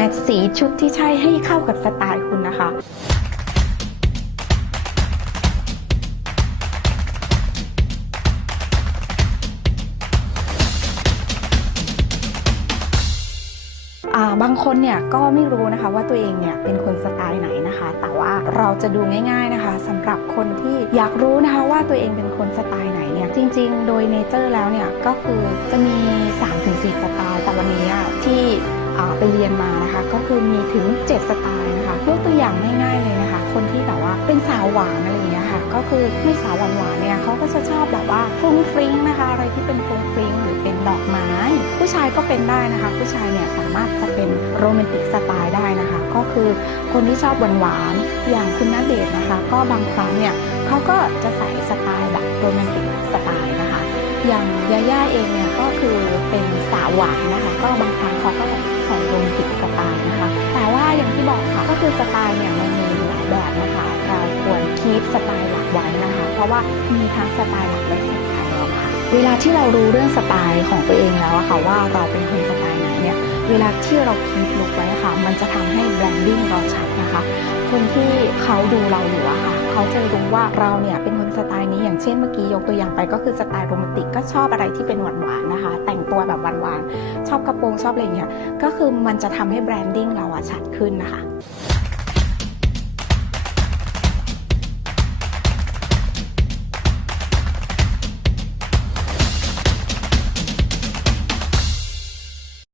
มทสีชุดที่ใช่ให้เข้ากับสไตล์คุณนะคะอ่าบางคนเนี่ยก็ไม่รู้นะคะว่าตัวเองเนี่ยเป็นคนสไตล์ไหนนะคะ แต่ว่าเราจะดูง่าย ๆนะคะสำหรับคนที่อยากรู้นะคะว่าตัวเองเป็นคนสไตล์ไหนเนี่ยจริง ๆ โดยเนเจอร์แล้วเนี่ยก็คือจะมี 3-4สไตล์ ไปเรียนมานะคะ ก็คือมีถึง 7 สไตล์นะคะยกตัวอย่างง่ายๆเลยนะคะ คนที่แบบว่าเป็นสาวหวานอะไรอย่างเงี้ยค่ะก็คือไม่สาวหวานเนี่ยเขาก็จะชอบแบบว่าฟุ้งฟริ้งนะคะ อะไรที่เป็นฟุ้งฟริ้งหรือเป็นดอกไม้ ผู้ชายก็เป็นได้นะคะ ผู้ชายเนี่ยสามารถจะเป็นโรแมนติกสไตล์ได้นะคะ ก็คือคนที่ชอบหวานๆอย่างคุณณเดชน์นะคะ ก็บางครั้งเนี่ยเขาก็จะใส่สไตล์แบบโรแมนติกสไตล์นะคะ อย่างยาย่าเองเนี่ยก็คือเป็นสาวหวานนะคะ ก็บางครั้งเขาก็ ใส่โรแมนติกสไตล์นะคะ แต่ว่าอย่างที่บอกค่ะก็คือสไตล์เนี่ยมันมีหลายแบบนะคะ เราควรคีปสไตล์หลักไว้นะคะ เพราะว่ามีทั้งสไตล์หลักและสไตล์รองค่ะ เวลาที่เรารู้เรื่องสไตล์ของตัวเองแล้วอะค่ะว่าเราเป็นคนสไตล์ไหนเนี่ยเวลาที่เราคีปลุกไว้ค่ะ มันจะทำให้แบรนดิ้งเราชัดนะคะ คนที่เขาดูเราอยู่อะค่ะ เขาจะรู้ว่าเราเนี่ยเป็นคนสไตล์นี้อย่างเช่นเมื่อกี้ยกตัวอย่างไปก็คือสไตล์โรแมนติกก็ชอบอะไรที่เป็นหวานๆนะคะ แต่งตัวแบบหวานๆชอบกระโปรงชอบอะไรอย่างเงี้ยก็คือมันจะทำให้แบรนดิ้งเราอะชัดขึ้นนะคะ